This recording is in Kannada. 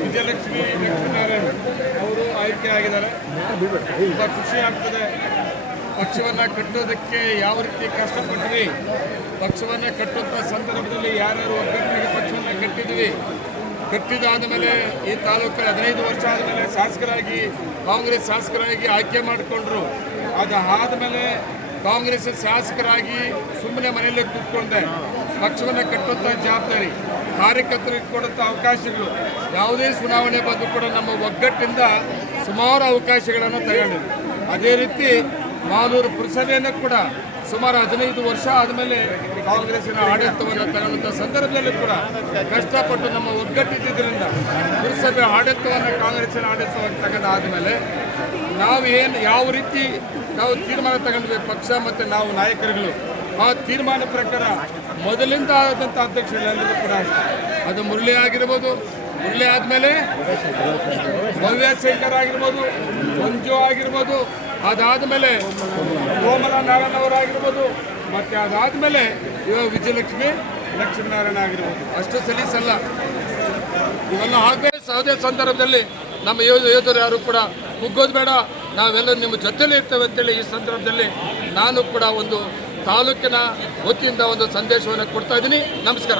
ವಿಜಯಲಕ್ಷ್ಮಿ ಲಕ್ಷ್ಮೀನಾರಾಯಣ ಅವರು ಆಯ್ಕೆ ಆಗಿದ್ದಾರೆ. ತುಂಬ ಖುಷಿ ಆಗ್ತದೆ. ಪಕ್ಷವನ್ನು ಕಟ್ಟೋದಕ್ಕೆ ಯಾವ ರೀತಿ ಕಷ್ಟಪಟ್ವಿ, ಪಕ್ಷವನ್ನು ಕಟ್ಟುವಂಥ ಸಂದರ್ಭದಲ್ಲಿ ಯಾರ್ಯಾರು ಒಗ್ಗಟ್ಟಿಗೆ ಪಕ್ಷವನ್ನು ಕಟ್ಟಿದಾದ ಮೇಲೆ ಈ ತಾಲೂಕಲ್ಲಿ 15 ವರ್ಷ ಆದಮೇಲೆ ಶಾಸಕರಾಗಿ ಕಾಂಗ್ರೆಸ್ ಶಾಸಕರಾಗಿ ಆಯ್ಕೆ ಮಾಡಿಕೊಂಡ್ರು. ಅದಾದಮೇಲೆ ಕಾಂಗ್ರೆಸ್ ಶಾಸಕರಾಗಿ ಸುಮ್ಮನೆ ಮನೆಯಲ್ಲೇ ಕೂತ್ಕೊಂಡೆ. ಪಕ್ಷವನ್ನು ಕಟ್ಟುವಂಥ ಜವಾಬ್ದಾರಿ, ಕಾರ್ಯಕರ್ತರಿಗೆ ಕೊಡುವಂಥ ಅವಕಾಶಗಳು, ಯಾವುದೇ ಚುನಾವಣೆ ಬಂದು ಕೂಡ ನಮ್ಮ ಒಗ್ಗಟ್ಟಿಂದ ಸುಮಾರು ಅವಕಾಶಗಳನ್ನು ತಗೊಂಡಿದೆ. ಅದೇ ರೀತಿ ಮಾಲೂರು ಪುರಸಭೆಯನ್ನು ಕೂಡ ಸುಮಾರು 15 ವರ್ಷ ಆದಮೇಲೆ ಕಾಂಗ್ರೆಸ್ಸಿನ ಆಡಳಿತವನ್ನು ತಗೊಳ್ಳುವಂಥ ಸಂದರ್ಭದಲ್ಲಿ ಕೂಡ ಕಷ್ಟಪಟ್ಟು ನಮ್ಮ ಒಗ್ಗಟ್ಟಿದ್ದರಿಂದ ಪುರಸಭೆ ಆಡಳಿತವನ್ನು ಕಾಂಗ್ರೆಸ್ಸಿನ ಆಡಳಿತವನ್ನು ತಗೊಂಡಾದಮೇಲೆ ಯಾವ ರೀತಿ ನಾವು ತೀರ್ಮಾನ ತಗೊಂಡ್ವಿ ಪಕ್ಷ ಮತ್ತು ನಾವು ನಾಯಕರುಗಳು, ಆ ತೀರ್ಮಾನ ಪ್ರಕಾರ ಮೊದಲಿಂದ ಆದಂಥ ಅಧ್ಯಕ್ಷರೆಲ್ಲರಿಗೂ ಕೂಡ ಅದು ಮುರಳಿ ಆಗಿರ್ಬೋದು, ಮುರಳಿ ಆದಮೇಲೆ ಭವ್ಯ ಶಂಕರ್ ಆಗಿರ್ಬೋದು, ಮಂಜು ಆಗಿರ್ಬೋದು, ಅದಾದಮೇಲೆ ಕೋಮಲ ನಾರಾಯಣ ಅವರಾಗಿರ್ಬೋದು, ಮತ್ತು ಅದಾದಮೇಲೆ ಇವಾಗ ವಿಜಯಲಕ್ಷ್ಮಿ ಲಕ್ಷ್ಮೀನಾರಾಯಣ ಆಗಿರ್ಬೋದು. ಅಷ್ಟು ಸಲೀಸಲ್ಲ, ಇವೆಲ್ಲ ಆಗಬೇಕು. ಯಾವುದೇ ಸಂದರ್ಭದಲ್ಲಿ ನಮ್ಮ ಯೋಧರು ಯಾರು ಕೂಡ ಕುಗ್ಗೋದು ಬೇಡ, ನಾವೆಲ್ಲ ನಿಮ್ಮ ಜೊತೆಲೇ ಇರ್ತೇವೆ ಅಂತೇಳಿ ಈ ಸಂದರ್ಭದಲ್ಲಿ ನಾನು ಕೂಡ ಒಂದು ತಾಲೂಕಿನ ವತಿಯಿಂದ ಒಂದು ಸಂದೇಶವನ್ನು ಕೊಡ್ತಾ ಇದ್ದೀನಿ. ನಮಸ್ಕಾರ.